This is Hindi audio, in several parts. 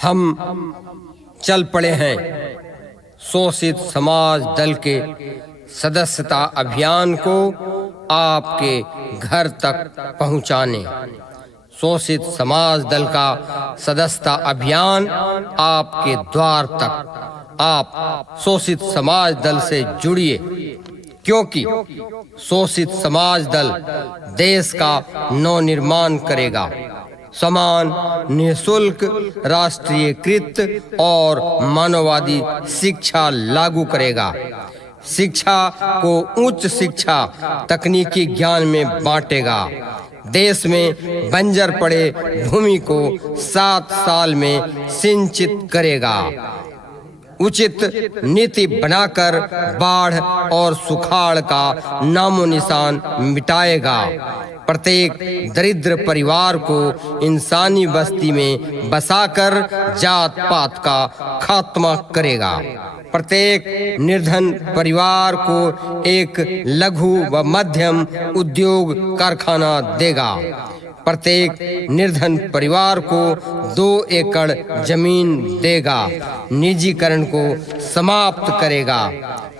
हम चल पड़े हैं शोषित समाज दल के सदस्यता अभियान को आपके घर तक पहुंचाने। शोषित समाज दल का सदस्यता अभियान आपके द्वार तक। आप शोषित समाज दल से जुड़िए, क्योंकि शोषित समाज दल देश का नवनिर्माण करेगा। समान, निःशुल्क, राष्ट्रीयकृत और मानववादी शिक्षा लागू करेगा। शिक्षा को उच्च शिक्षा तकनीकी ज्ञान में बांटेगा। देश में बंजर पड़े भूमि को 7 साल में सिंचित करेगा। उचित नीति बनाकर बाढ़ और सुखाड़ का नामो निशान मिटाएगा। प्रत्येक दरिद्र परिवार को इंसानी बस्ती में बसाकर जात पात का खात्मा करेगा। प्रत्येक निर्धन परिवार को एक लघु व मध्यम उद्योग कारखाना देगा। प्रत्येक निर्धन परिवार को 2 एकड़ जमीन देगा। निजीकरण को समाप्त करेगा।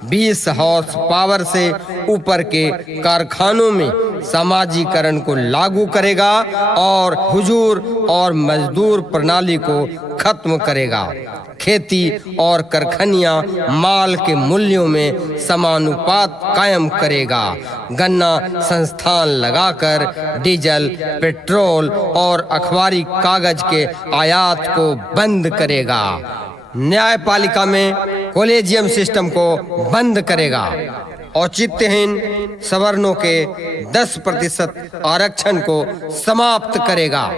20 हॉर्स पावर से ऊपर के कारखानों में समाजीकरण को लागू करेगा और हुजूर और मजदूर प्रणाली को खत्म करेगा। खेती और कारखानियां माल के मूल्यों में समानुपात कायम करेगा। गन्ना संस्थान लगाकर डीजल, पेट्रोल और अखबारी कागज के आयात को बंद करेगा। न्यायपालिका में कॉलेजियम सिस्टम को बंद करेगा। औचित्यहीन सवर्णों के 10% आरक्षण को समाप्त करेगा।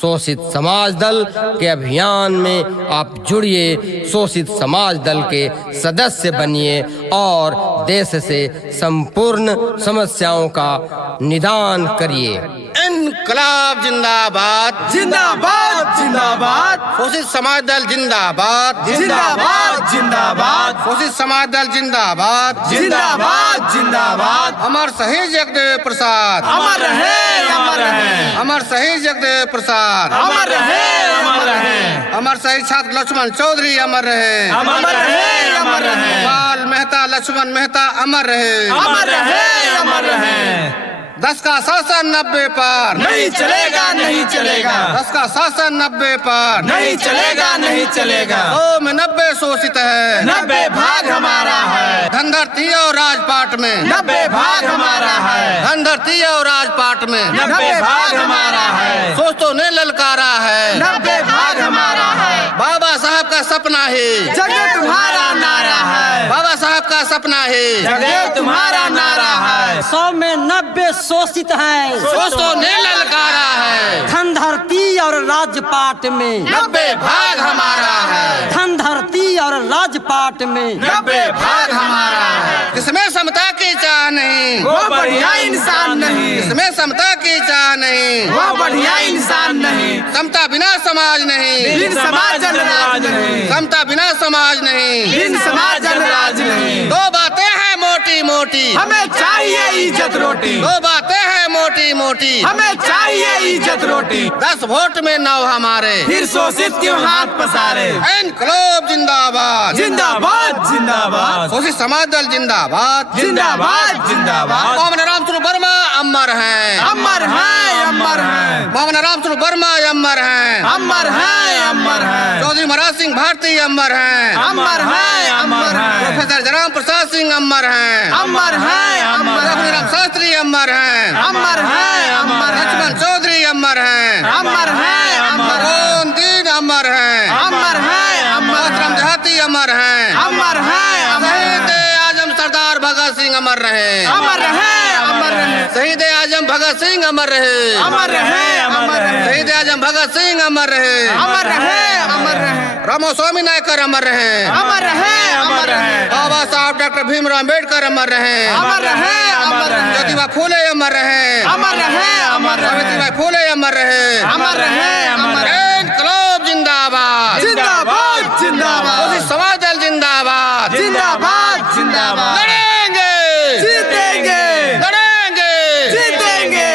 शोषित समाज दल के अभियान में आप जुड़िए, शोषित समाज दल के सदस्य बनिए और देश से संपूर्ण समस्याओं का निदान करिए। इनकलाब जिंदाबाद जिंदाबाद जिंदाबाद। शोषित समाज दल जिंदाबाद जिंदाबाद जिंदाबाद। शोषित समाज दल जिंदाबाद जिंदाबाद जिंदाबाद। अमर शहीद जगदेव प्रसाद अमर रहे अमर रहे। अमर शहीद जगदेव प्रसाद अमर रहे अमर रहे। अमर शहीद छात्र लक्ष्मण चौधरी अमर रहे अमर रहे अमर रहे। बाल मेहता लक्ष्मण मेहता अमर रहे अमर रहे अमर रहे। 10 का शासन 90 पार नहीं चलेगा नहीं चलेगा। 10 का शासन 90 पार नहीं चलेगा नहीं चलेगा। 100 में 90 शोषित है। 90 भाग हमारा है। धन धरती और राजपाट में 90 भाग हमारा है। धन धरती और राजपाट में 90 भाग हमारा है। सोचतों ने ललकारा है। 90 भाग हमारा है। बाबा साहब का सपना है जगह तुम्हारा नारा है। बाबा साहब का सपना है जगह तुम्हारा नारा है। 100 में 90 शोषित है। सोचतों ने ललकारा है। धन धरती और राजपाट में 90 भाग हमारा है। धन धरती और राजपाट में 90 भाग हमारा है। जिसमें समता की चाह नहीं वो बढ़िया इंसान नहीं। जिसमें समता की चाह नहीं वो बढ़िया इंसान नहीं। समता बिना समाज नहीं बिन समाज जनराज नहीं। समता बिना समाज नहीं बिन समाज जनराज नहीं। 2 बातें हैं मोटी मोटी हमें चाहिए इज्जत रोटी। 2 बातें हैं मोटी मोटी हमें चाहिए इज्जत रोटी। 10 वोट में 9 हमारे फिर शोषित क्यों हाथ पसारे। इनकलाब जिंदाबाद जिंदाबाद जिंदाबाद। शोषित समाज दल जिंदाबाद जिंदाबाद जिंदाबाद। मोहन राम स्वरूप वर्मा अमर हैं अमर है अमर है। मोहन राम स्वरूप वर्मा अमर हैं अमर है अमर है। चौधरी महाराज सिंह भारती अमर हैं अमर है अमर है। प्रोफेसर जयराम प्रसाद सिंह अमर हैं अमर है अमर है। लक्ष्मीराम शास्त्री अमर हैं अमर है अमर है। लक्ष्मण चौधरी अमर हैं अमर है अमर है। मोहन दीन अमर हैं अमर है अमर राम है। देहाती अमर हैं अमर है अमर शहीद है। आजम सरदार भगत सिंह अमर रहे अमर है अमर है। शहीद आजम भगत सिंह अमर रहे अमर है अमर है। शहीद आजम भगत सिंह अमर रहे अमर है अमर है। रामो स्वामी नायकर अमर रहे अमर है अमर है। बाबा साहब डॉक्टर भीमराव अम्बेडकर अमर रहे अमर है अमर है। ज्योतिबा फूले अमर रहे अमर है अमर है। सावित्रीबाई फूले अमर रहे अमर है अमर है। इनकलाब जिंदाबाद जिंदाबाद जिंदाबाद। शोषित समाज दल जिंदाबाद जिंदाबाद जिंदाबाद। लड़ेंगे जीतेंगे लड़ेंगे जीतेंगे।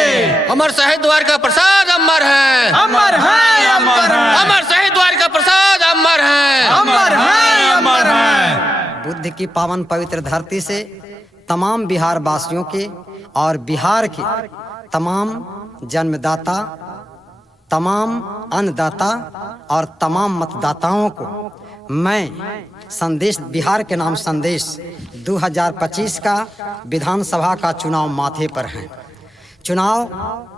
अमर शहीद द्वारका प्रसाद अमर हैं अमर है अमर है। अमर शहीद द्वारका प्रसाद बुद्ध की पावन पवित्र धरती से तमाम बिहार वासियों के और बिहार के तमाम जन्मदाता, तमाम अन्नदाता और तमाम मतदाताओं को मैं संदेश, बिहार के नाम संदेश 2025 का विधानसभा का चुनाव माथे पर है। चुनाव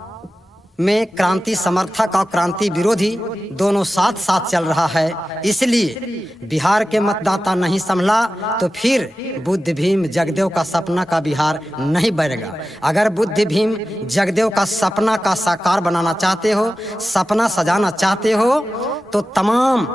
में क्रांति समर्थक और क्रांति विरोधी दोनों साथ साथ चल रहा है। इसलिए बिहार के मतदाता नहीं संभला तो फिर बुद्ध भीम जगदेव का सपना का बिहार नहीं बनेगा। अगर बुद्ध भीम जगदेव का सपना का साकार बनाना चाहते हो, सपना सजाना चाहते हो, तो तमाम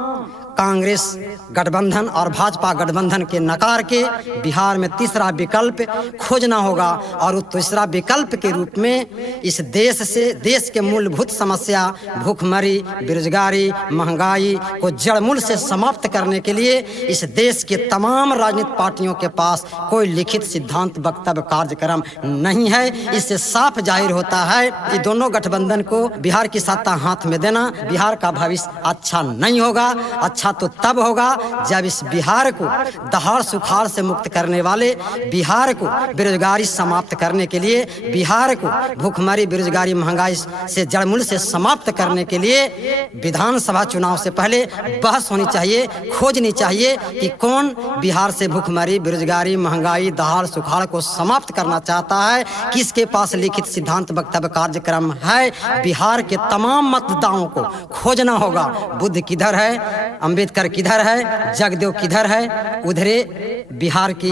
कांग्रेस गठबंधन और भाजपा गठबंधन के नकार के बिहार में तीसरा विकल्प खोजना होगा। और उस तीसरा विकल्प के रूप में इस देश के मूलभूत समस्या भूखमरी, बेरोजगारी, महंगाई को जड़मूल से समाप्त करने के लिए इस देश के तमाम राजनीतिक पार्टियों के पास कोई लिखित सिद्धांत, वक्तव्य, कार्यक्रम नहीं है। इससे साफ जाहिर होता है कि दोनों गठबंधन को बिहार की सत्ता हाथ में देना बिहार का भविष्य अच्छा नहीं होगा। अच्छा तो तब होगा जब इस बिहार को दहाड़ सुखाड़ से मुक्त करने वाले, बिहार को बेरोजगारी समाप्त करने के लिए, बिहार को भूखमरी, बेरोजगारी, महंगाई से जड़मूल से समाप्त करने के लिए विधानसभा चुनाव से पहले बहस होनी चाहिए, खोजनी चाहिए कि कौन बिहार से भूखमरी, बेरोजगारी, महंगाई, दहाड़ सुखाड़ को समाप्त करना चाहता है, किसके पास लिखित सिद्धांत, वक्तव्य, कार्यक्रम है। बिहार के तमाम मतदाताओं को खोजना होगा। बुद्ध किधर है, अंबेडकर किधर है, जगदेव किधर है, उधरे बिहार की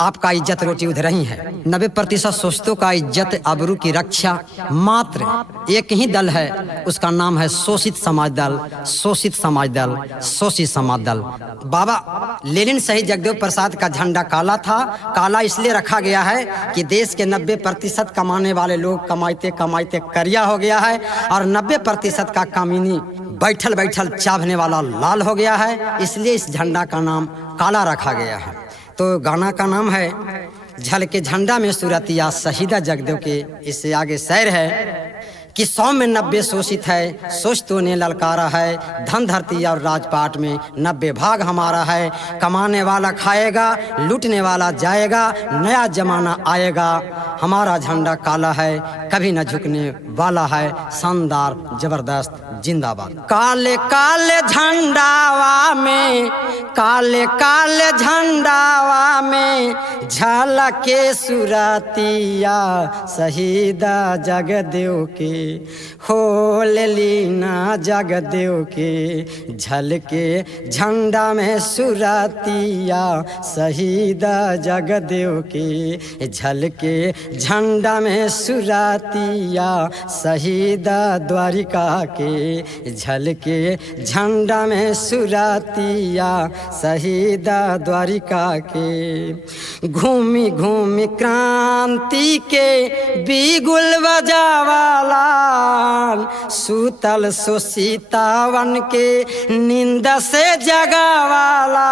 आपका इज्जत रोटी उधर ही है। 90% शोषितों का इज्जत आबरू की रक्षा मात्र एक ही दल है, उसका नाम है शोषित समाज दल, शोषित समाज दल, शोषित समाज दल। बाबा लेनिन शहीद जगदेव प्रसाद का झंडा काला था। काला इसलिए रखा गया है कि देश के 90% कमाने वाले लोग कमाते कमाते करिया हो गया है और 90% का कामिनी बैठल बैठल चावने वाला लाल हो गया है। इसलिए इस झंडा का नाम काला रखा गया है। तो गाना का नाम है झलके झंडा में सूरतिया शहीदा जगदेव के। इससे आगे शेर है कि 100 में 90 शोषित है, शोषितों ने ललकारा है, धन धरती और राजपाट में 90 भाग हमारा है। कमाने वाला खाएगा, लूटने वाला जाएगा, नया जमाना आएगा। हमारा झंडा काला है, कभी न झुकने वाला है, शानदार जबरदस्त जिंदाबाद। काले काले झंडावा में, काले काले झंडावा में झलके सूरतिया शहीदा जगदेव के, हो लीना जगदेव के। झलके झंडा में सूरतिया शहीदा जगदेव के, झलके झंडा में सूरतिया शहीदा द्वारिका के, झलके झंडा में सूरतिया शहीदा द्वारिका के। घूमी घूमी क्रांति के बिगुल बजावाला, सूतल शोषितावन के नींद से जगावाला,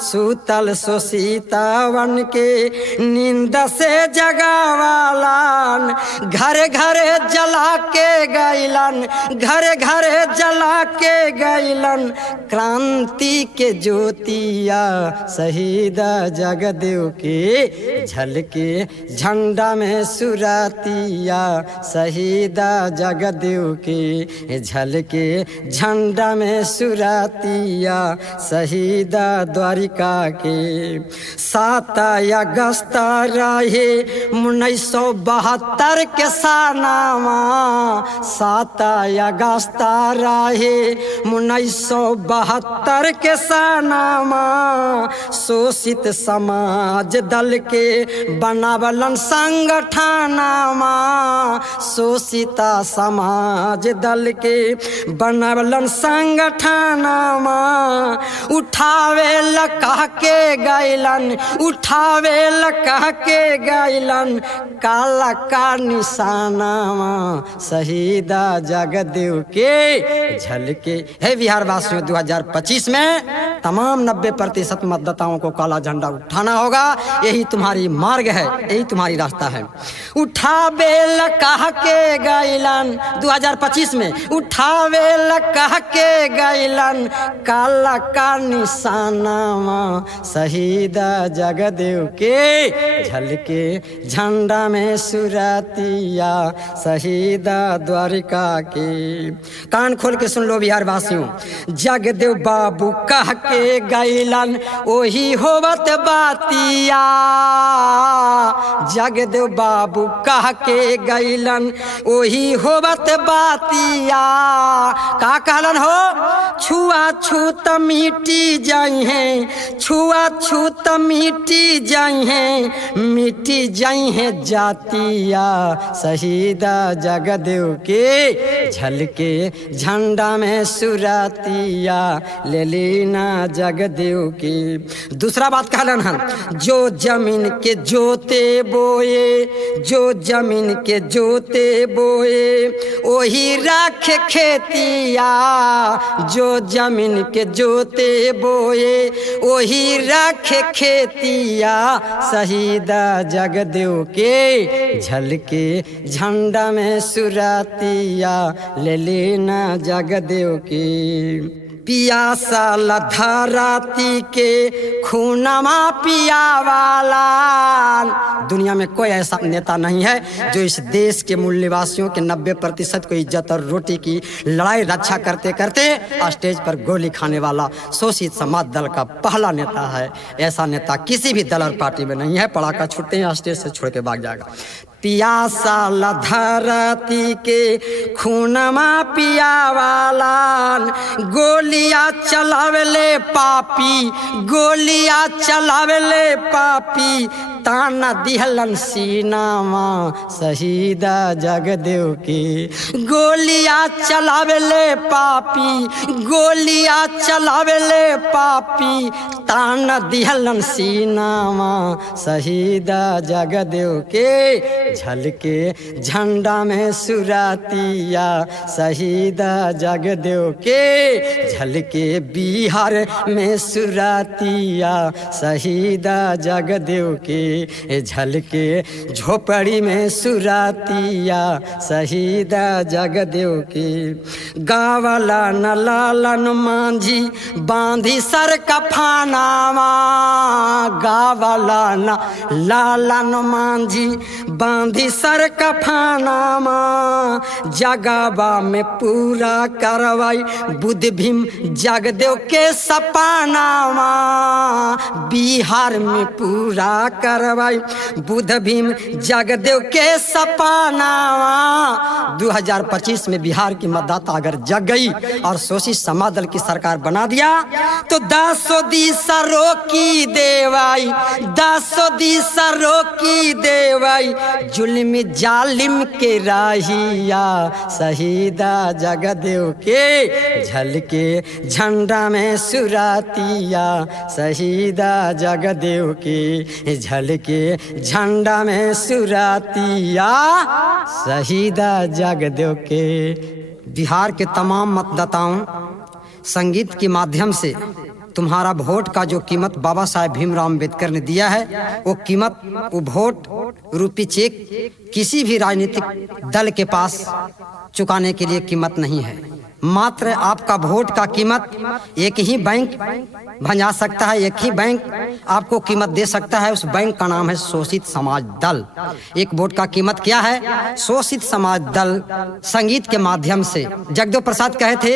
सूतल शोषितावन के नींद से जगावाला। घरे घरे जला के गैलन, घरे घरे जला के गैलन क्रांति के ज्योतिया शहीदा जगदेव के। झलके झंडा में सूरतिया शहीदा जगदेव के, झलके झंडा में सूरतिया शहीदा द्वारिका के। 7 अगस्त रहे 1972 के सानामा, 7 अगस्त रहे 1972 के सानामा। शोषित समाज दल के बनावलन संगठनामा, शोषिता समाज दल के बनावलन संगठनामा। उठावे लका के गैलन, उठावे लका के गैलन काला का निशानामा शहीदा जगदेव के। झलके है बिहार वासियों 2025 में तमाम 90% मतदाताओं को काला झंडा उठाना होगा। यही तुम्हारी मार्ग है, यही तुम्हारी रास्ता है। उठावे कह के गैलन 2025 में, उठावे कह के गैलन काला का निशाना शहीद जगदेव के झलके झंडा में सुरतिया शहीद द्वारिका के। कान खोल के सुन लो बिहार वासियों, जगदेव बाबू कह के गैलन ओही होवत बातिया। जगदेव बाबू कह के गैलन ओही होवत बातिया। का कहलन हो, छुआ छूत मिटी जाई है, छुआ छूत मिटी जाई है, मिटी जाई है जातिया शहीद जगदेव के झलके झंडा में सुरतिया ले लेना जगदेव की। दूसरा बात कहलन हन, जो जमीन के जोते बोए, जो जमीन के जोते बोए ओही राख खेतिया। जो जमीन के जोते बोए ओही राख खेतिया शहीद जगदेव के झलके झंडा में सुरतिया ले लेना जगदेव की। पियासा लधराती के खूनमा पिया वाला। दुनिया में कोई ऐसा नेता नहीं है जो इस देश के मूल निवासियों के 90% को इज्जत और रोटी की लड़ाई रक्षा करते करते स्टेज पर गोली खाने वाला शोषित समाज दल का पहला नेता है। ऐसा नेता किसी भी दल और पार्टी में नहीं है। पड़ाका छूटते हैं स्टेज से छोड़ के भाग जाएगा। पियासा लधरती के खूनमा पिया वाला गोलियां चलावेले पापी, गोलियां चलावेले पापी ताना दिहलन सीनामा शहीद जगदेव की। गोलियां चलावेले पापी, गोलियां चलावेले पापी ताना दिहलन सीनामा शहीद जगदेव के झलके झंडा में सुरतिया शहीद जगदेव के झलके बिहार में सुरतिया शहीद जगदेव के झलके झोपड़ी में सुरतिया शहीद जगदेव के। गावला न लालन मांझी बांधी सर कफानावा। गावला न लालन मांझी बांधी सर कफानामा जगावा में पूरा करवाई बुद्ध भीम जगदेव के सपनामा। बिहार में पूरा करवाई बुद्ध भीम जगदेव के सपनामा। 2025 में बिहार की मतदाता अगर जग गई और शोषित समाज दल की सरकार बना दिया तो 10 दिशा रोकी देवाई, 10 दिशा रोकी देवाई जुल्म जालिम के राहिया शहीदा जगदेव के झलके झंडा में सुरतिया शहीदा जगदेव के झलके झंडा में सुरतिया शहीदा जगदेव के। बिहार के तमाम मतदाताओं, संगीत के माध्यम से तुम्हारा वोट का जो कीमत बाबा साहेब भीमराव अम्बेडकर ने दिया है वो कीमत, वो वोट रूपी चेक किसी भी राजनीतिक दल के पास चुकाने के लिए कीमत नहीं है। मात्र आपका वोट का कीमत एक ही बैंक भंजा सकता है, एक ही बैंक आपको कीमत दे सकता है। उस बैंक का नाम है शोषित समाज दल। एक वोट का कीमत क्या है? शोषित समाज दल संगीत के माध्यम से जगदेव प्रसाद कहे थे,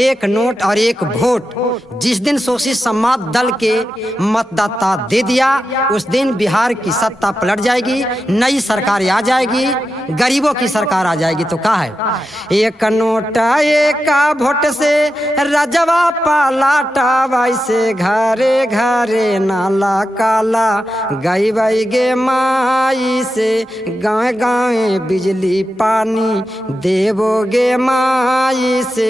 एक नोट और एक वोट। जिस दिन शोषित समाज दल के मतदाता दे दिया उस दिन बिहार की सत्ता पलट जाएगी, नई सरकार आ जाएगी, गरीबों की सरकार आ जाएगी। तो क्या है? एक नोट एक वोट से रजवा पालाटा वैसे घरे घरे नाला काला गई बई गे माई से गाँव गाँव बिजली पानी देवोगे माई से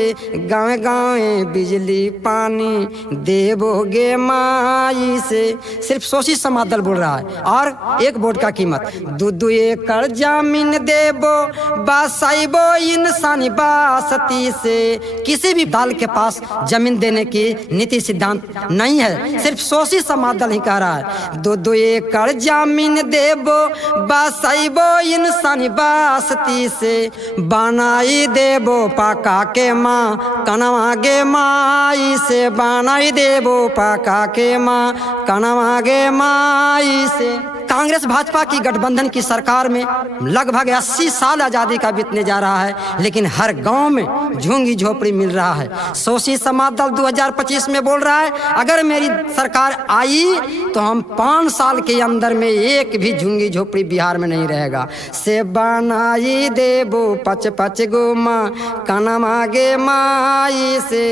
गाँव गाँव बिजली पानी देवोगे माई से। सिर्फ शोषित समाज दल बोल रहा है। और एक वोट का कीमत 2 एकड़ जमीन देवो बसाइबो इंसानी बासती से किसी भी दल के पास जमीन देने की नीति सिद्धांत नहीं है। सिर्फ शोषित समाज दल ही कह रहा है 2-2 एकड़ जमीन देबो बसैबो इंसानी बस्ती से बनाई देबो पका के माँ कनवा गे माई से बनाई देबो पका के माँ कनवा गे माई से। कांग्रेस भाजपा की गठबंधन की सरकार में लगभग 80 साल आज़ादी का बीतने जा रहा है, लेकिन हर गांव में झुंगी झोपड़ी मिल रहा है। शोषित समाज दल 2025 में बोल रहा है अगर मेरी सरकार आई तो हम 5 साल के अंदर में एक भी झुंगी झोपड़ी बिहार में नहीं रहेगा। से बनाई देबो 5-5 गो माँ कनमा गे माई से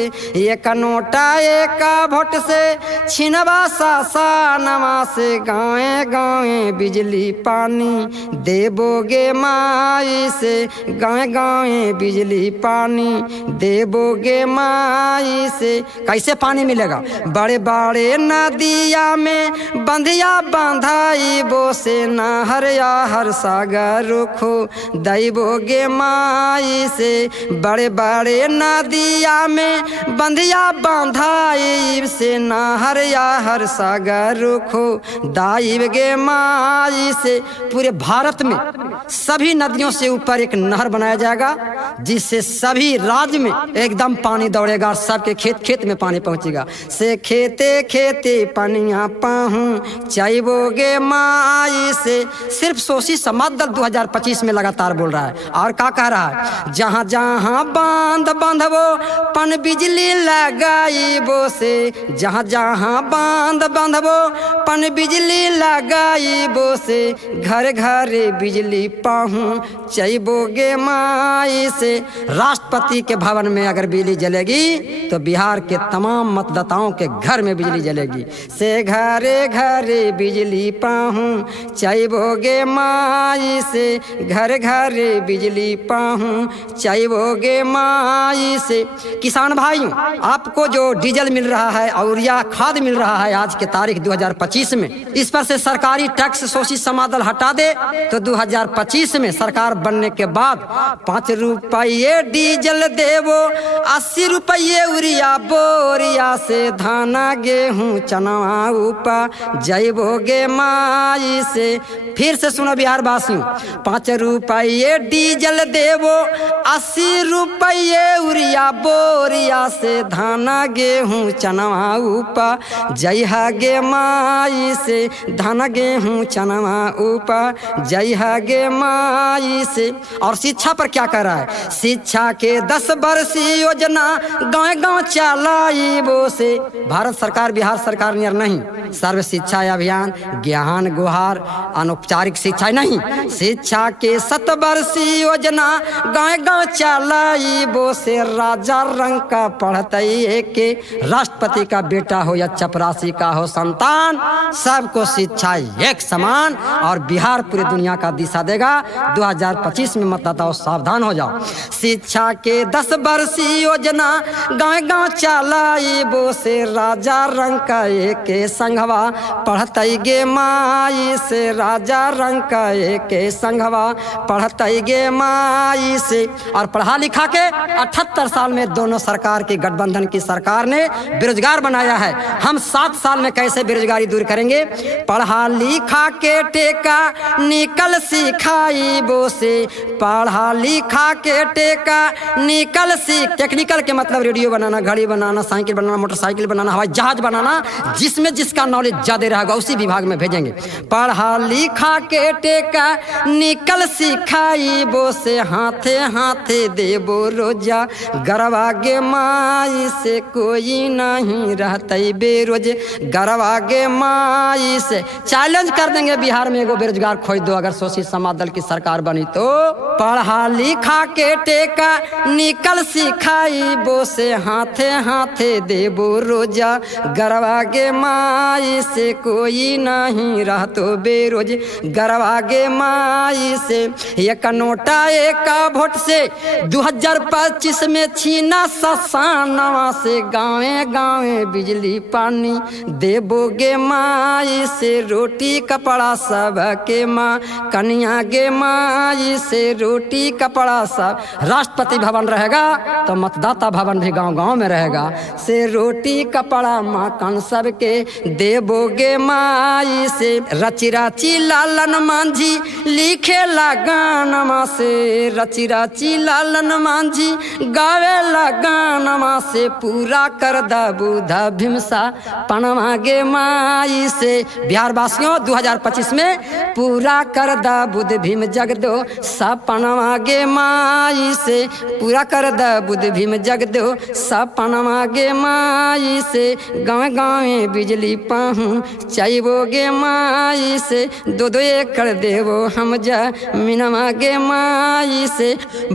एक नोटा एक भोट से छिनवा सा नमा से गाँव गाँव बिजली पानी देबोगे माई से गाँव गाँव बिजली पानी देबोगे माई से। कैसे पानी मिलेगा? बड़े बड़े नदिया में बंधिया बांधाई बो से नहर या हर सागर रुखो दैबोगे माई से। बड़े बड़े नदिया में बंधिया बांधाई से नहर या हर सागर रुखो दाइबगे माई से। पूरे भारत में सभी नदियों से ऊपर एक नहर बनाया जाएगा जिससे सभी राज्य में एकदम पानी दौड़ेगा और सबके खेत खेत में पानी पहुंचेगा। से खेते खेते पनिया पाहूँ चाइबोगे माई से। सिर्फ शोषित समाज दल 2025 में लगातार बोल रहा है और क्या कह रहा है जहाँ जहाँ बांध बांधबो पन बिजली लगाइबो से जहाँ जहाँ बांध बांधबो पन बिजली लगाइबो से घर घर बिजली पाहूँ चाइबोगे माई से। राष्ट्रपति के भवन में अगर बिजली जलेगी तो बिहार के तमाम मतदाताओं के घर में बिजली जलेगी। से घरे घरे बिजली पाहूँ चाइबोगे माई से घर घरे बिजली पाहूँ चाइबोगे माई से। किसान भाइयों आपको जो डीजल मिल रहा है और या खाद मिल रहा है आज के तारीख 2025 में इस पर से सरकारी टैक्स शोषित समाज दल हटा दे तो 2025 में सरकार बनने के बाद 5 रुपये डीजल देवो 80 रुपये उरिया बोरिया से धाना गेहूँ चना उपा जैबोगे माई से। फिर से सुनो बिहार वासियों 5 रुपये डीजल देवो 80 रुपये उरिया बोरिया से धाना गेहूँ चना उपा जइहा गे माई से धाना गेहूँ चना उपा जइहा गे माई से। और शिक्षा पर क्या कर रहा है? शिक्षा के 10 वर्षीय योजना गाँव गाँव चलाइबो से। भारत सरकार बिहार सरकार नियर नहीं सर्व शिक्षा अभियान ज्ञान गुहार अनौपचारिक शिक्षा नहीं, शिक्षा के 7 वर्षीय योजना गाँव गाँव चलाइबो से। राजा रंग का पढ़ते के राष्ट्रपति का बेटा हो या चपरासी का हो संतान सबको शिक्षा एक समान और बिहार पूरी दुनिया का दिशा देगा। 2025 में मतदाताओं सावधान हो जाओ। शिक्षा के 10 वर्षीय योजना गाँव गाँव चलाइबो से। राजा रंग का एक संघवा पढ़ते गे माई से राजा रंग का एक संघवा पढ़ते गे माई से। और पढ़ा लिखा के 78 साल में दोनों सरकार की गठबंधन की सरकार ने बेरोजगार बनाया है। हम 7 साल में कैसे बेरोजगारी दूर करेंगे? पढ़ा लिखा के टेका निकल सिखाइबो से। पढ़ा लिखा के टेका निकल सीख। टेक्निकल के मतलब रेडियो बनाना, घड़ी बनाना, साइकिल बनाना, मोटरसाइकिल बनाना, हवाई जहाज बनाना, जिसमें जिसका नॉलेज ज्यादा रहेगा उसी विभाग में भेजेंगे। पढ़ा लिखा के टेका निकल सिखाइबो से हाथे हाथे देबो रोजा गरवा गे माई से कोई नहीं रहते बेरोज गरवा गे माई से। चैलेंज कर देंगे बिहार में एगो बेरोजगार खोज दो अगर शोषित समाज दल की सरकार बनी तो। पढ़ा लिखा के टेका निकल सिखाइबो से हाथे हाथे देबो रोजा गरवा गे माई से कोई नहीं रहतो बेरोज गरवा गे माई से एक नोटा एक वोट से 2025 में छीना ससानवा से गाँवे गाँवे बिजली पानी देबोगे माई से रोटी कपड़ा सब के माँ कन्या गे माई से रोटी कपड़ा सब राष्ट्रपति भवन रहेगा तो मतदाता भवन भी गांव गांव में रहेगा से रोटी कपड़ा माँ कन सब के देबोगे माई से रची राची लालन मांझी लिखे गानमा से रची राची लालन मांझी गावे गानमा से पूरा कर दा बुधा भीमसा पनमा गे माई से बिहार वासियों 2025 में पूरा कर दा बुद्ध भीम जगदो सपनमा गे माई से पूरा कर दा बुद्ध भीम जगदो सपनमा गे माई से गाँव गाँव बिजली पाहूँ चाहबो गे माई से 2-2 एकड़ देवो हम मिनमा गे माई से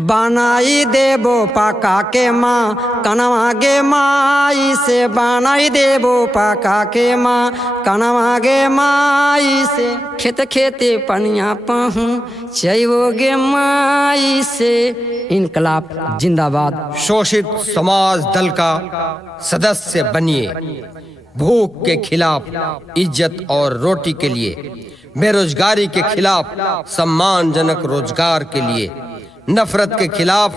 बनाई देबो पाका के माँ कनवा गे माई से बनाई देबो पाका के माँ कनवा गे माई से खेत खेते पनिया पाहूँ चाहबो गे माई से। इनकलाब जिंदाबाद। शोषित समाज दल का सदस्य बनिए। भूख के खिलाफ इज्जत और रोटी के लिए, बेरोजगारी के खिलाफ सम्मानजनक रोजगार के लिए, नफरत के खिलाफ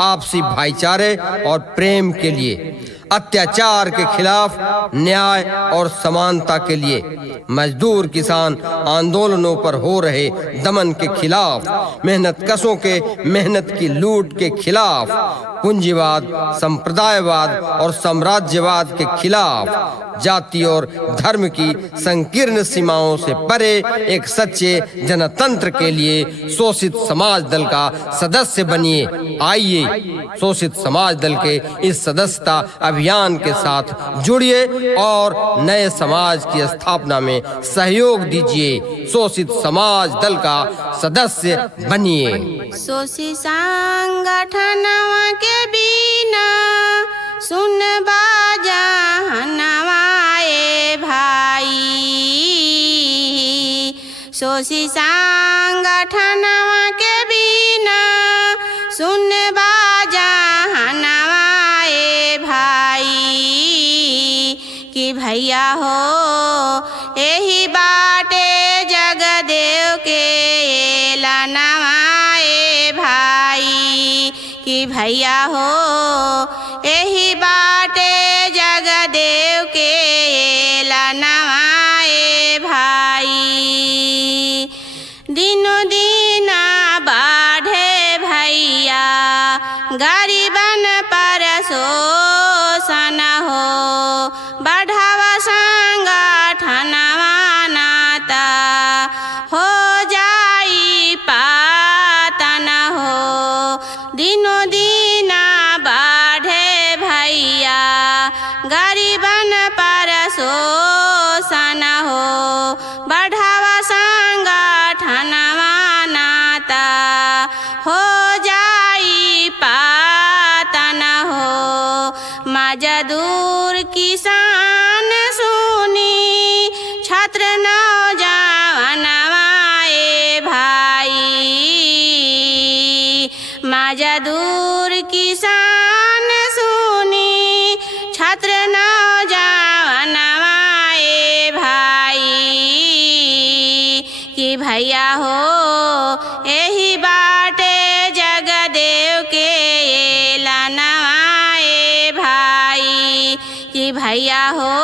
आपसी भाईचारे और प्रेम के लिए, अत्याचार के खिलाफ न्याय और समानता के लिए, मजदूर किसान आंदोलनों पर हो रहे दमन के खिलाफ, मेहनतकशों के मेहनत की लूट के खिलाफ, पूंजीवाद, संप्रदायवाद और साम्राज्यवाद के खिलाफ, जाति और धर्म की संकीर्ण सीमाओं से परे एक सच्चे जनतंत्र के लिए शोषित समाज दल का सदस्य बनिए। आइए शोषित समाज दल के इस सदस्यता अभियान के साथ जुड़िए और नए समाज की स्थापना में सहयोग दीजिए। शोषित समाज दल का सदस्य बनिए। शोषित संगठनवा के बिना सुन बाजा हनवाए भाई, शोषित संगठनवा के बिना सुन बाजा हनवाए भाई, कि भैया हो यही बाटे जगदेव के लनवाए भाई, कि भैया हो यही बाटे जगदेव के लनवाए भाई। दिनो दिन बाढ़े भैया गरीबन पर शोषण हो, बढ़ावा संगठनवा नाता हो जाई पातन हो। दिनो दिन बाढ़े भैया गरीबन पर शोषण हो, बढ़ावा संगठनवा नाता हो जाई पातन हो। मजदूर किसान सुनी छात्र नौजवानवाए भाई, मजदूर किसान सुनी छात्र नौजवानवाए भाई, कि भैया हो यही बाटे जगदेव के लनवाए भाई, कि भैया हो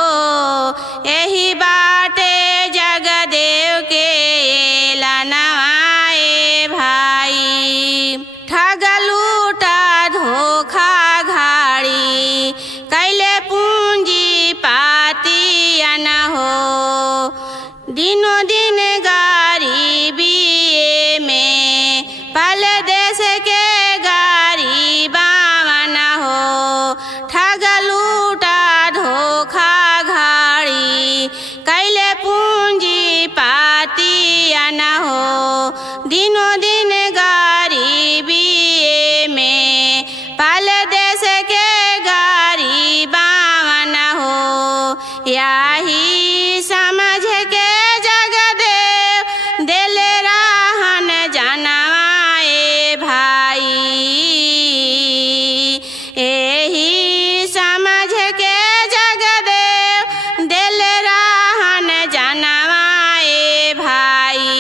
यही बाटे जगदेव के लनवाए भाई। ठग लूटा धोखा घाड़ी कैले पूंजी पाती न हो, दिनों दिन गरीबी में पल देश के गरीबावन हो। ठग लूटा धोखा घाड़ी कैले पूंजी पाती न हो, दिनों दिन गरीबी में पल देश के गरीबावन यही समझ के जगदेव दिल रहन जनवाए भाई। यही समझ के जगदेव दिल रहन जनवाए भाई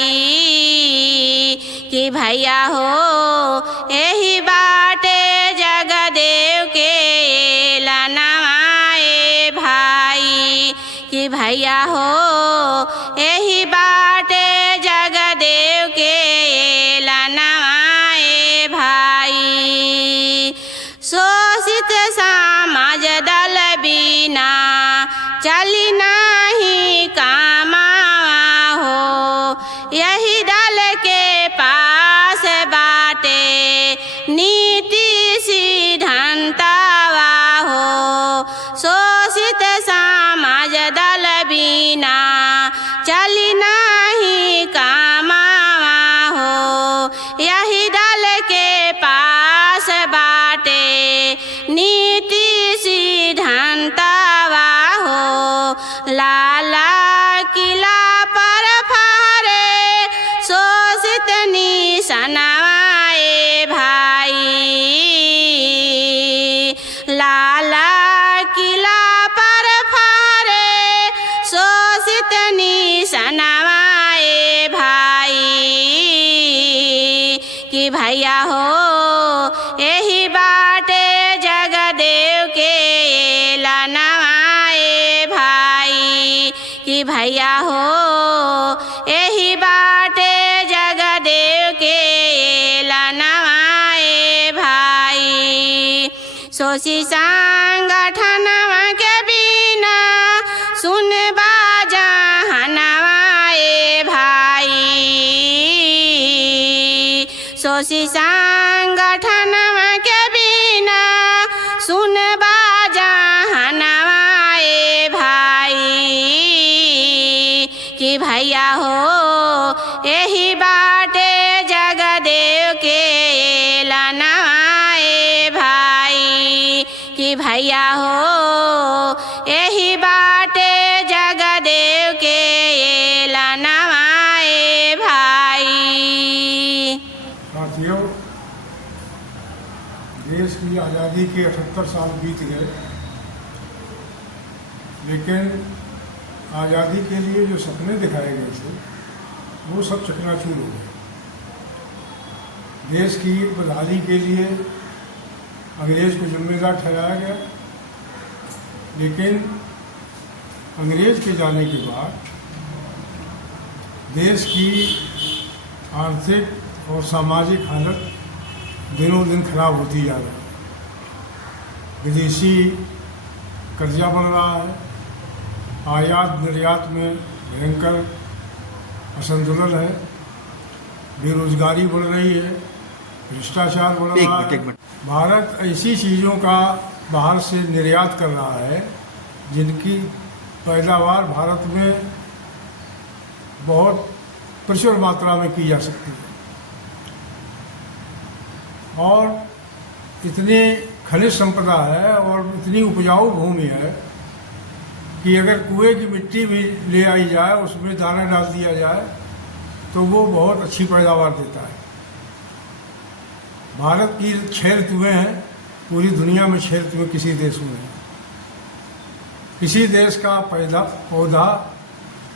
कि भैया हो यही बाटे जगदेव के लनवाए भाई कि भैया हो यही बाटे जगदेव के लनवाए भाई। शोषित समाज दल बिना चली नहीं कामावा हो। यही दल के पास बाटे नीति सिद्धांतवा हो। शोषित समाज दल बिना चली नहीं कामावा हो। यही दल के पास बाटे नीति सिद्धांतवा हो। लाला किला पर फारे शोषित निशानवाए भाई। लाला किला पर फारे शोषित निशानवाए भाई कि भैया हो यही बाटे जगदेव के लनवाए भाई कि भैया हो यही बाटे जगदेव के लनवाए भाई। शोषी संगठन के बिना सुन बाजा हनवाए भाई। शोषी संगठन के बिना सुन बाजा हनवाए भाई कि भैया हो यही बाटे जगदेव के लनवाए भाई कि भैया हो यही बाटे जगदेव के लनवाए भाई। साथियों, देश की आज़ादी के 78 साल बीत गए, लेकिन आज़ादी के लिए जो सपने दिखाए गए थे वो सब चकनाचूर हो गए। देश की बदहाली के लिए अंग्रेज़ को जिम्मेदार ठहराया गया, लेकिन अंग्रेज़ के जाने के बाद देश की आर्थिक और सामाजिक हालत दिनों दिन खराब होती जा रही है। विदेशी कर्जा बढ़ रहा है, आयात निर्यात में भयंकर असंतुलन है, बेरोजगारी बढ़ रही है, भ्रष्टाचार बढ़ रहा है। भारत ऐसी चीज़ों का बाहर से निर्यात कर रहा है जिनकी पैदावार भारत में बहुत प्रचुर मात्रा में की जा सकती है, और इतनी खनिज संपदा है और इतनी उपजाऊ भूमि है कि अगर कुएं की मिट्टी भी ले आई जाए, उसमें दाना डाल दिया जाए तो वो बहुत अच्छी पैदावार देता है। भारत की 6 ऋतुएं हैं, पूरी दुनिया में 6 ऋतुएं किसी देश में हैं। किसी देश का पौधा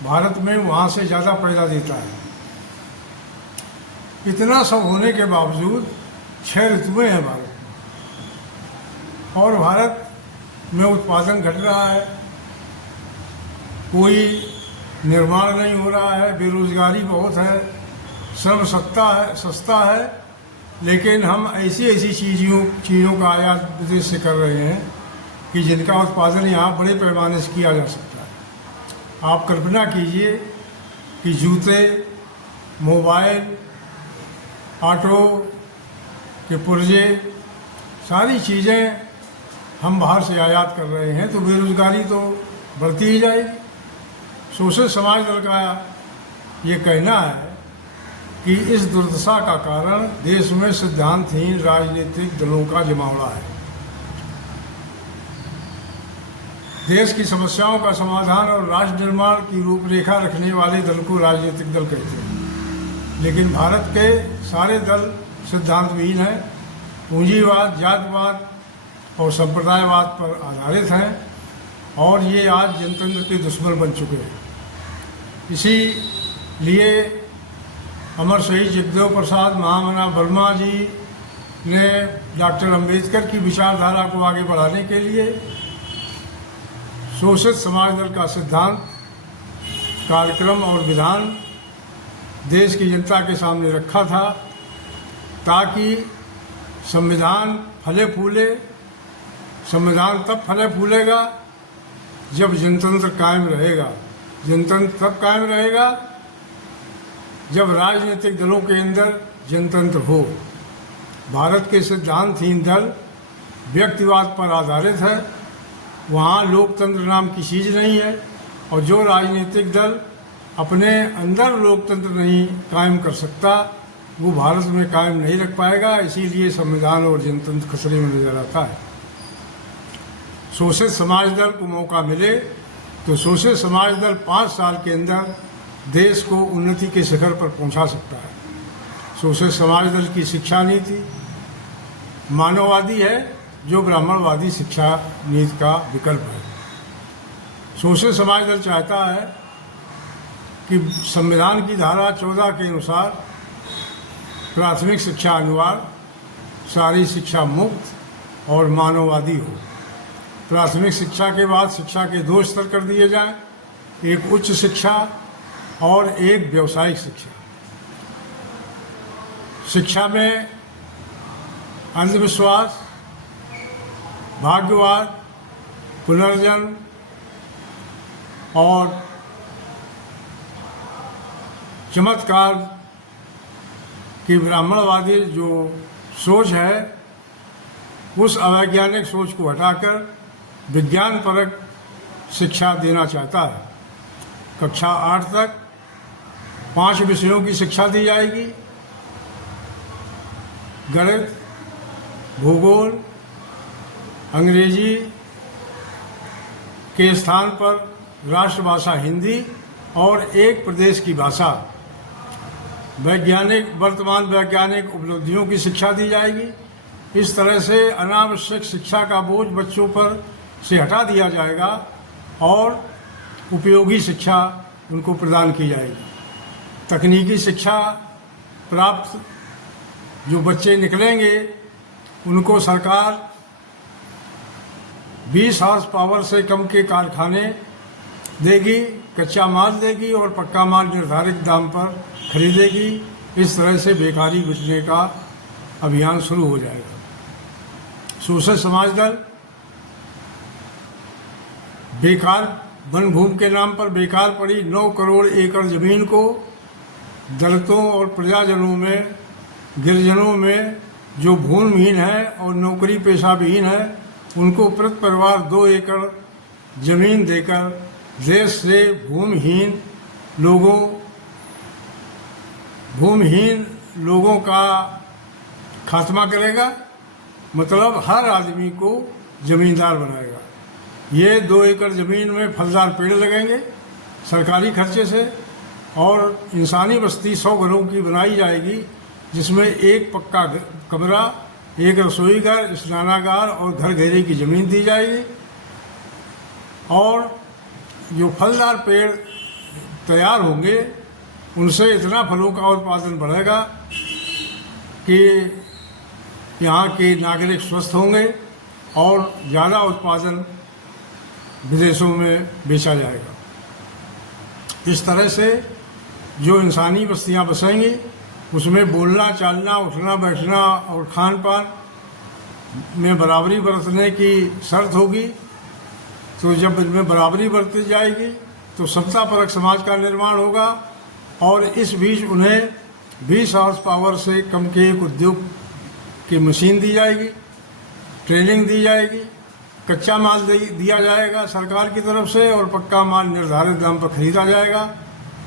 भारत में वहाँ से ज़्यादा पैदा देता है। इतना सब होने के बावजूद 6 ऋतुएं हैं भारत में, और भारत में उत्पादन घट रहा है, कोई निर्माण नहीं हो रहा है, बेरोजगारी बहुत है, श्रम सस्ता है, लेकिन हम ऐसी चीज़ों का आयात विदेश से कर रहे हैं कि जिनका उत्पादन यहाँ बड़े पैमाने से किया जा सकता है। आप कल्पना कीजिए कि जूते, मोबाइल, ऑटो के पुर्जे, सारी चीज़ें हम बाहर से आयात कर रहे हैं, तो बेरोजगारी तो बढ़ती ही जाएगी। सोशल समाज दल का ये कहना है कि इस दुर्दशा का कारण देश में सिद्धांतहीन राजनीतिक दलों का जमावड़ा है। देश की समस्याओं का समाधान और राष्ट्र निर्माण की रूपरेखा रखने वाले दल को राजनीतिक दल कहते हैं। लेकिन भारत के सारे दल सिद्धांत विहीन हैं, पूंजीवाद, जातवाद और संप्रदायवाद पर आधारित हैं और ये आज जनतंत्र के दुश्मन बन चुके हैं। इसीलिए अमर शहीद जगदेव प्रसाद महामना वर्मा जी ने डॉक्टर अंबेडकर की विचारधारा को आगे बढ़ाने के लिए शोषित समाज दल का सिद्धांत, कार्यक्रम और विधान देश की जनता के सामने रखा था ताकि संविधान फले फूले। संविधान तब फले फूलेगा जब जनतंत्र कायम रहेगा। जनतंत्र तब कायम रहेगा जब राजनीतिक दलों के अंदर जनतंत्र हो। भारत के सिद्धांतहीन दल व्यक्तिवाद पर आधारित है, वहाँ लोकतंत्र नाम की चीज़ नहीं है और जो राजनीतिक दल अपने अंदर लोकतंत्र नहीं कायम कर सकता वो भारत में कायम नहीं रख पाएगा। इसीलिए संविधान और जनतंत्र खतरे में नजर आता है। शोषित समाज दल को मौका मिले तो शोषित समाज दल 5 साल के अंदर देश को उन्नति के शिखर पर पहुंचा सकता है। शोषित समाज दल की शिक्षा नीति मानववादी है जो ब्राह्मणवादी शिक्षा नीति का विकल्प है। शोषित समाज दल चाहता है कि संविधान की धारा 14 के अनुसार प्राथमिक शिक्षा अनिवार्य, सारी शिक्षा मुक्त और मानववादी हो। प्राथमिक शिक्षा के बाद शिक्षा के 2 स्तर कर दिए जाएं, एक उच्च शिक्षा और एक व्यावसायिक शिक्षा। शिक्षा में अंधविश्वास, भाग्यवाद, पुनर्जन्म और चमत्कार की ब्राह्मणवादी जो सोच है उस अवैज्ञानिक सोच को हटाकर विज्ञान परक शिक्षा देना चाहता है। कक्षा 8 तक 5 विषयों की शिक्षा दी जाएगी। गणित, भूगोल, अंग्रेजी के स्थान पर राष्ट्रभाषा हिंदी और एक प्रदेश की भाषा। वर्तमान वैज्ञानिक उपलब्धियों की शिक्षा दी जाएगी। इस तरह से अनावश्यक शिक्षा का बोझ बच्चों पर से हटा दिया जाएगा और उपयोगी शिक्षा उनको प्रदान की जाएगी। तकनीकी शिक्षा प्राप्त जो बच्चे निकलेंगे उनको सरकार 20 हॉर्स पावर से कम के कारखाने देगी, कच्चा माल देगी और पक्का माल निर्धारित दाम पर खरीदेगी। इस तरह से बेकारी मिटने का अभियान शुरू हो जाएगा। शोषित समाज दल बेकार वन भूमि के नाम पर बेकार पड़ी 9 करोड़ एकड़ जमीन को दलितों और प्रजाजनों में, गिरिजनों में जो भूमिहीन है और नौकरी पेशा विहीन है उनको प्रति परिवार 2 एकड़ जमीन देकर देश से भूमिहीन लोगों का खात्मा करेगा। मतलब हर आदमी को जमींदार बनाएगा। ये 2 एकड़ ज़मीन में फलदार पेड़ लगेंगे सरकारी खर्चे से और इंसानी बस्ती 100 घरों की बनाई जाएगी जिसमें एक पक्का कमरा, एक रसोई घर, स्नानागार और घर घेरे की ज़मीन दी जाएगी। और जो फलदार पेड़ तैयार होंगे उनसे इतना फलों का उत्पादन बढ़ेगा कि यहाँ के नागरिक स्वस्थ होंगे और ज़्यादा उत्पादन विदेशों में बेचा जाएगा। इस तरह से जो इंसानी बस्तियाँ बसेंगी उसमें बोलना, चालना, उठना, बैठना और खान पान में बराबरी बरतने की शर्त होगी। तो जब इनमें बराबरी बरती जाएगी तो समतापरक समाज का निर्माण होगा और इस बीच उन्हें 20 हॉर्स पावर से कम के एक उद्योग की मशीन दी जाएगी, ट्रेनिंग दी जाएगी, कच्चा माल दिया जाएगा सरकार की तरफ से और पक्का माल निर्धारित दाम पर खरीदा जाएगा।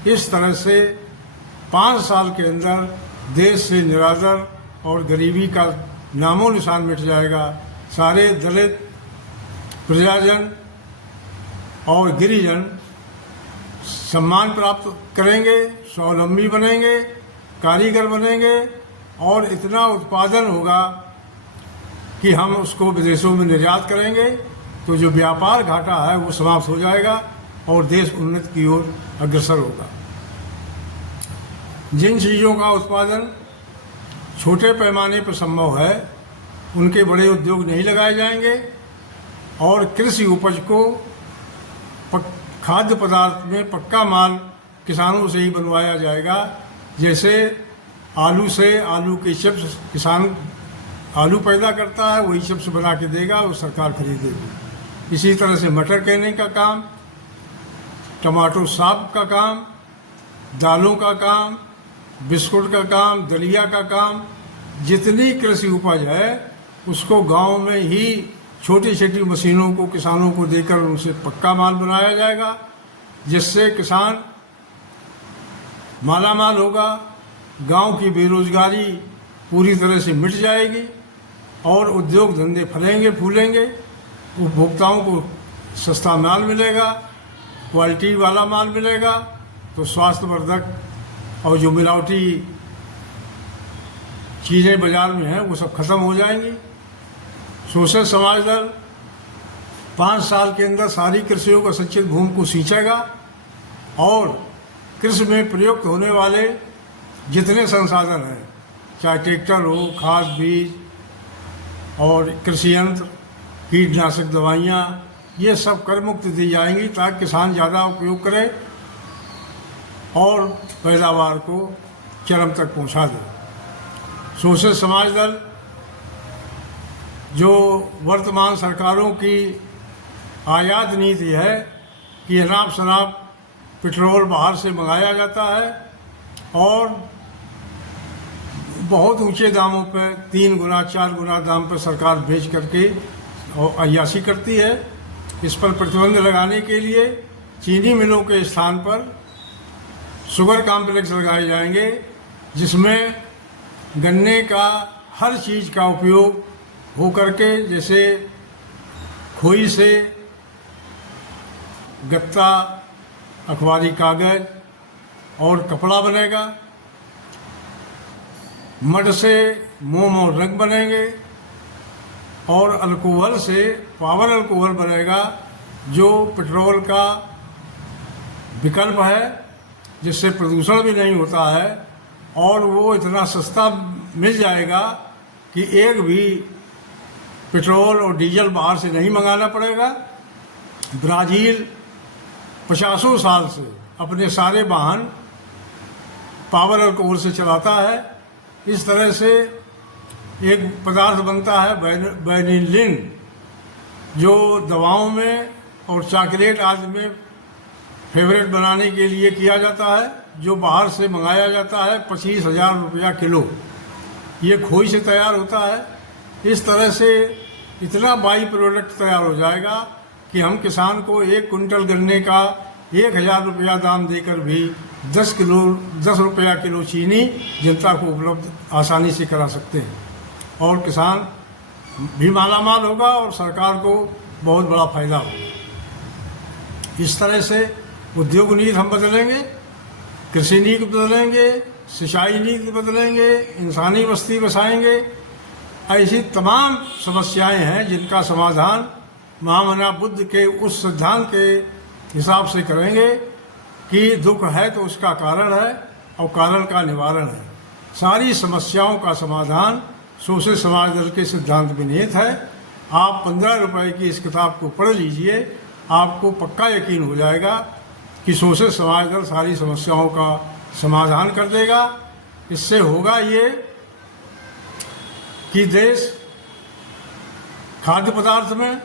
इस तरह से 5 साल के अंदर देश से निरादर और गरीबी का नामो निशान मिट जाएगा। सारे दलित, प्रजाजन और गिरिजन सम्मान प्राप्त करेंगे, स्वावलंबी बनेंगे, कारीगर बनेंगे और इतना उत्पादन होगा कि हम उसको विदेशों में निर्यात करेंगे, तो जो व्यापार घाटा है वो समाप्त हो जाएगा और देश उन्नति की ओर अग्रसर होगा। जिन चीज़ों का उत्पादन छोटे पैमाने पर संभव है उनके बड़े उद्योग नहीं लगाए जाएंगे और कृषि उपज को खाद्य पदार्थ में पक्का माल किसानों से ही बनवाया जाएगा। जैसे आलू से आलू के चिप्स, किसान आलू पैदा करता है वही चिप्स बना के देगा और सरकार खरीदेगी। इसी तरह से मटर कहने का काम, टमाटो साग का काम, दालों का काम, बिस्कुट का काम, दलिया का काम, जितनी कृषि उपज है उसको गांव में ही छोटी छोटी मशीनों को किसानों को देकर उनसे पक्का माल बनाया जाएगा, जिससे किसान मालामाल होगा। गांव की बेरोजगारी पूरी तरह से मिट जाएगी और उद्योग धंधे फलेंगे फूलेंगे। उपभोक्ताओं को सस्ता माल मिलेगा, क्वालिटी वाला माल मिलेगा, तो स्वास्थ्यवर्धक और जो मिलावटी चीज़ें बाजार में हैं वो सब खत्म हो जाएंगी। सोशल समाज दल 5 साल के अंदर सारी कृषियों का संचित भूमि को सींचेगा और कृषि में प्रयुक्त होने वाले जितने संसाधन हैं, चाहे ट्रैक्टर हो, खाद बीज और कृषि यंत्र, कीटनाशक दवाइयाँ, ये सब कर मुक्त दी जाएंगी ताकि किसान ज़्यादा उपयोग करे और पैदावार को चरम तक पहुँचा दे। सोशल समाज दल जो वर्तमान सरकारों की आयात नीति है कि अनाप शनाप पेट्रोल बाहर से मंगाया जाता है और बहुत ऊंचे दामों पर 3 गुना 4 गुना दाम पर सरकार बेच करके और अय्याशी करती है। इस पर प्रतिबंध लगाने के लिए चीनी मिलों के स्थान पर शुगर कॉम्प्लेक्स लगाए जाएंगे, जिसमें गन्ने का हर चीज़ का उपयोग हो करके, जैसे खोई से गत्ता, अखबारी कागज और कपड़ा बनेगा, मड से मोम और रंग बनेंगे और अल्कोहल से पावर अल्कोहल बनेगा, जो पेट्रोल का विकल्प है, जिससे प्रदूषण भी नहीं होता है और वो इतना सस्ता मिल जाएगा कि एक भी पेट्रोल और डीजल बाहर से नहीं मंगाना पड़ेगा। ब्राज़ील 50 साल से अपने सारे वाहन पावर अल्कोहल से चलाता है। इस तरह से एक पदार्थ बनता है वेनिलिन, जो दवाओं में और चॉकलेट आदि में फेवरेट बनाने के लिए किया जाता है, जो बाहर से मंगाया जाता है 25,000 रुपया किलो। ये खोई से तैयार होता है। इस तरह से इतना बाई प्रोडक्ट तैयार हो जाएगा कि हम किसान को 1 कुंटल गन्ने का 1,000 रुपया दाम देकर भी 10 रुपया किलो चीनी जनता को उपलब्ध आसानी से करा सकते हैं और किसान भी मालामाल होगा और सरकार को बहुत बड़ा फायदा होगा। इस तरह से उद्योग नीति हम बदलेंगे, कृषि नीति बदलेंगे, सिंचाई नीति बदलेंगे, इंसानी बस्ती बसाएंगे। ऐसी तमाम समस्याएं हैं जिनका समाधान महामना बुद्ध के उस सिद्धांत के हिसाब से करेंगे कि दुख है तो उसका कारण है और कारण का निवारण है। सारी समस्याओं का समाधान सोशल समाज दल के सिद्धांत में निहित है। आप 15 रुपए की इस किताब को पढ़ लीजिए, आपको पक्का यकीन हो जाएगा कि सोशल समाज दल सारी समस्याओं का समाधान कर देगा। इससे होगा ये कि देश खाद्य पदार्थ में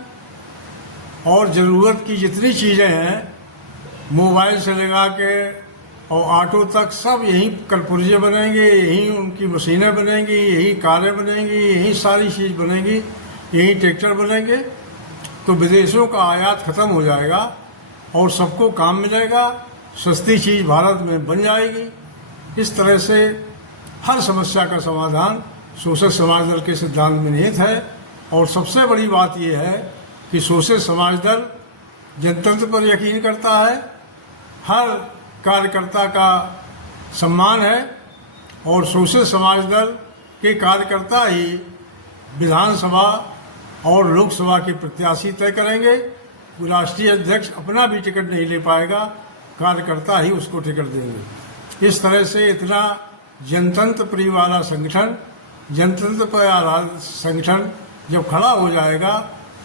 और ज़रूरत की जितनी चीज़ें हैं, मोबाइल से लगा के और ऑटो तक, सब यहीं कलपुर्जे बनेंगे, यहीं उनकी मशीनें बनेंगी, यहीं कारें बनेंगी, यहीं सारी चीज़ बनेंगी, यहीं ट्रैक्टर बनेंगे। तो विदेशों का आयात ख़त्म हो जाएगा और सबको काम मिलेगा, सस्ती चीज़ भारत में बन जाएगी। इस तरह से हर समस्या का समाधान सोशल समाज दल के सिद्धांत में निहित है। और सबसे बड़ी बात यह है कि सोशल समाज दल जनतंत्र पर यकीन करता है, हर कार्यकर्ता का सम्मान है और सोशल समाज दल के कार्यकर्ता ही विधानसभा और लोकसभा के प्रत्याशी तय करेंगे। राष्ट्रीय अध्यक्ष अपना भी टिकट नहीं ले पाएगा, कार्यकर्ता ही उसको टिकट देंगे। इस तरह से इतना जनतंत्र प्रिय वाला संगठन, जनतंत्र पर आधारित संगठन जब खड़ा हो जाएगा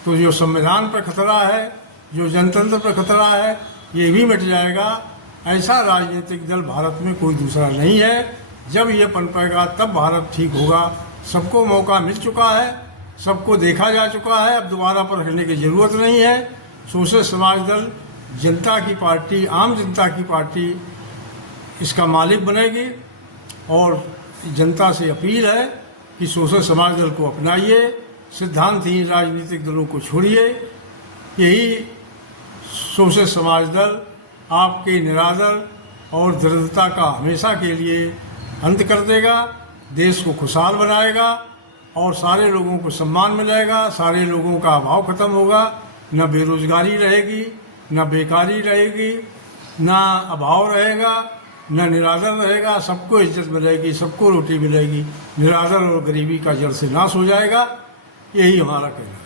तो जो संविधान पर खतरा है, जो जनतंत्र पर खतरा है, ये भी मिट जाएगा। ऐसा राजनीतिक दल भारत में कोई दूसरा नहीं है। जब ये पनपेगा तब भारत ठीक होगा। सबको मौका मिल चुका है, सबको देखा जा चुका है, अब दोबारा परखने की जरूरत नहीं है। सोशल समाज दल जनता की पार्टी, आम जनता की पार्टी इसका मालिक बनेगी और जनता से अपील है कि सोशल समाज दल को अपनाइए, सिद्धांतहीन राजनीतिक दलों को छोड़िए। यही सोशल समाज दल आपके निरादर और दृढ़ता का हमेशा के लिए अंत कर देगा, देश को खुशहाल बनाएगा और सारे लोगों को सम्मान मिलेगा, सारे लोगों का अभाव खत्म होगा, न बेरोजगारी रहेगी, न बेकारी रहेगी, न अभाव रहेगा, न निरादर रहेगा। सबको इज्जत मिलेगी, सबको रोटी मिलेगी, निरादर और गरीबी का जड़ से नाश हो जाएगा। यही हमारा कहना है।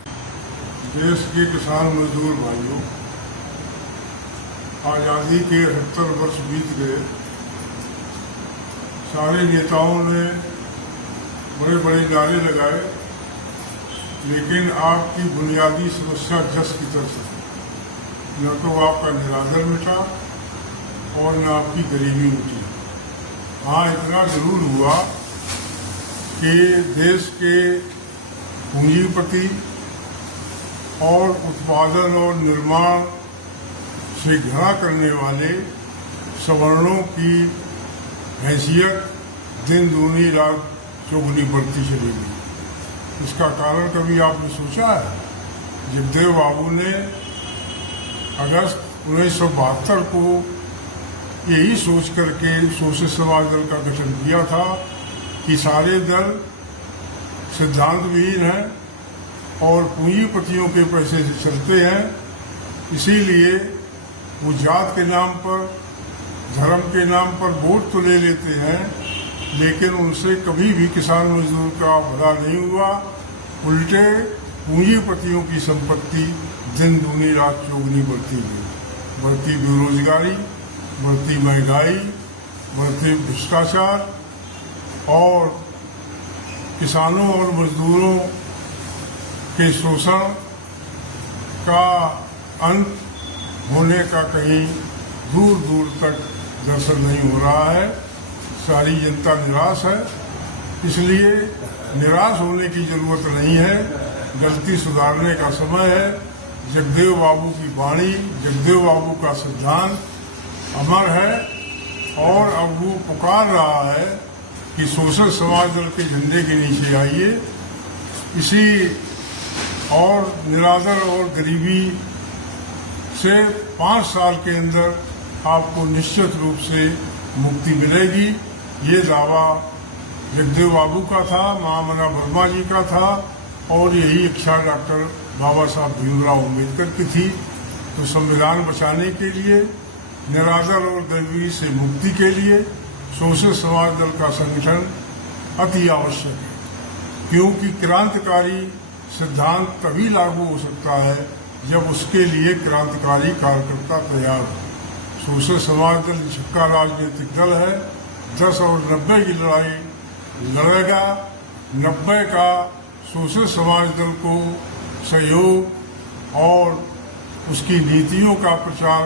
देश के किसान मजदूर भाइयों, आज़ादी के 78 वर्ष बीत गए। सारे नेताओं ने बड़े बड़े नारे लगाए, लेकिन आपकी बुनियादी समस्या जस की तरफ न तो आपका निरादर मिटा और न आपकी गरीबी मिटी। हाँ, इतना जरूर हुआ कि देश के पूंजीपति और उत्पादन और निर्माण से घृणा करने वाले सवर्णों की हैसियत दिन दूनी रात चौगुनी बढ़ती चली गई। इसका कारण कभी आपने सोचा है? जगदेव बाबू ने अगस्त 1972 को यही सोच करके सोशल समाज दल का गठन किया था कि सारे दल सिद्धांत विहीन हैं और पूंजीपतियों के पैसे से चलते हैं। इसीलिए वो जात के नाम पर, धर्म के नाम पर वोट तो ले लेते हैं, लेकिन उनसे कभी भी किसान मजदूर का भला नहीं हुआ। उल्टे पूंजीपतियों की संपत्ति दिन दूनी रात चौगुनी बढ़ती गई। बढ़ती बेरोजगारी, बढ़ती महंगाई, बढ़ते भ्रष्टाचार और किसानों और मजदूरों के शोषण का अंत होने का कहीं दूर दूर तक दर्शन नहीं हो रहा है। सारी जनता निराश है, इसलिए निराश होने की जरूरत नहीं है, गलती सुधारने का समय है। जगदेव बाबू की वाणी, जगदेव बाबू का सिद्धांत अमर है और अब वो पुकार रहा है कि सोशल समाज दल के झंडे के नीचे आइए। इसी और निरादर और गरीबी से 5 साल के अंदर आपको निश्चित रूप से मुक्ति मिलेगी। ये दावा जगदेव बाबू का था, महामना वर्मा जी का था और यही इच्छा डॉक्टर बाबा साहब भीमराव अम्बेडकर की थी। तो संविधान बचाने के लिए, निरादर और गरीबी से मुक्ति के लिए सोशल समाज दल का संगठन अति आवश्यक है, क्योंकि क्रांतिकारी सिद्धांत तभी लागू हो सकता है जब उसके लिए क्रांतिकारी कार्यकर्ता तैयार हो। सोशल समाज दल छक्का राजनीतिक दल है। 10 और 90 की लड़ाई लड़ेगा। 90 का सोशल समाज दल को सहयोग और उसकी नीतियों का प्रचार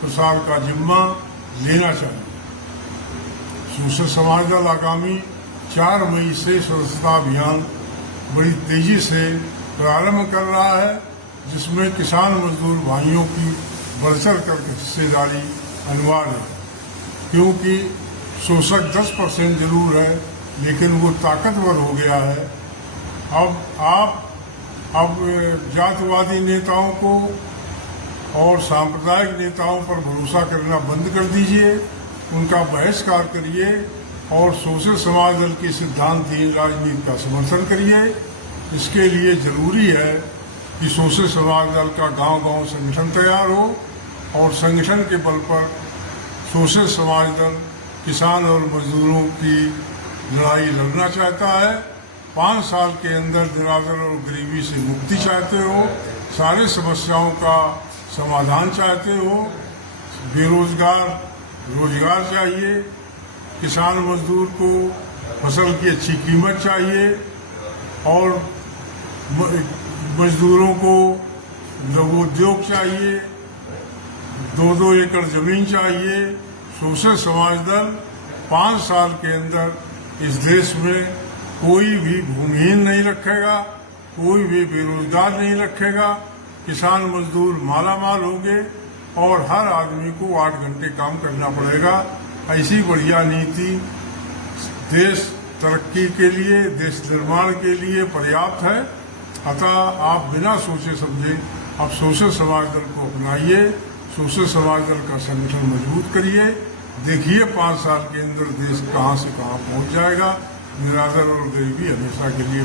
प्रसार का जिम्मा लेना चाहिए। सोशल समाज दल आगामी 4 मई से सदस्यता अभियान बड़ी तेजी से प्रारंभ कर रहा है, जिसमें किसान मजदूर भाइयों की बढ़-चढ़ कर हिस्सेदारी अनिवार्य है, क्योंकि शोषक 10% जरूर है, लेकिन वो ताकतवर हो गया है। अब जातिवादी नेताओं को और सांप्रदायिक नेताओं पर भरोसा करना बंद कर दीजिए, उनका बहिष्कार करिए और सोशल समाज दल की सिद्धांतहीन राजनीति का समर्थन करिए। इसके लिए जरूरी है कि सोशल समाज दल का गांव-गांव संगठन तैयार हो और संगठन के बल पर सोशल समाज दल किसान और मजदूरों की लड़ाई लड़ना चाहता है। 5 साल के अंदर निरादर और गरीबी से मुक्ति चाहते हो, सारे समस्याओं का समाधान चाहते हो, बेरोजगार रोजगार चाहिए, किसान मजदूर को फसल की अच्छी कीमत चाहिए और मजदूरों को लघु उद्योग चाहिए, 2-2 एकड़ जमीन चाहिए। सोशल समाज दल 5 साल के अंदर इस देश में कोई भी भूमिहीन नहीं रखेगा, कोई भी बेरोजगार नहीं रखेगा, किसान मजदूर मालामाल होंगे और हर आदमी को 8 घंटे काम करना पड़ेगा। ऐसी बढ़िया नीति देश तरक्की के लिए, देश निर्माण के लिए पर्याप्त है। अतः आप बिना सोचे समझे आप सोशल समाज दल को अपनाइए, सोशल समाज दल का संगठन मजबूत करिए। देखिए 5 साल के अंदर देश कहां से कहां पहुंच जाएगा। निरादर और गरीबी हमेशा के लिए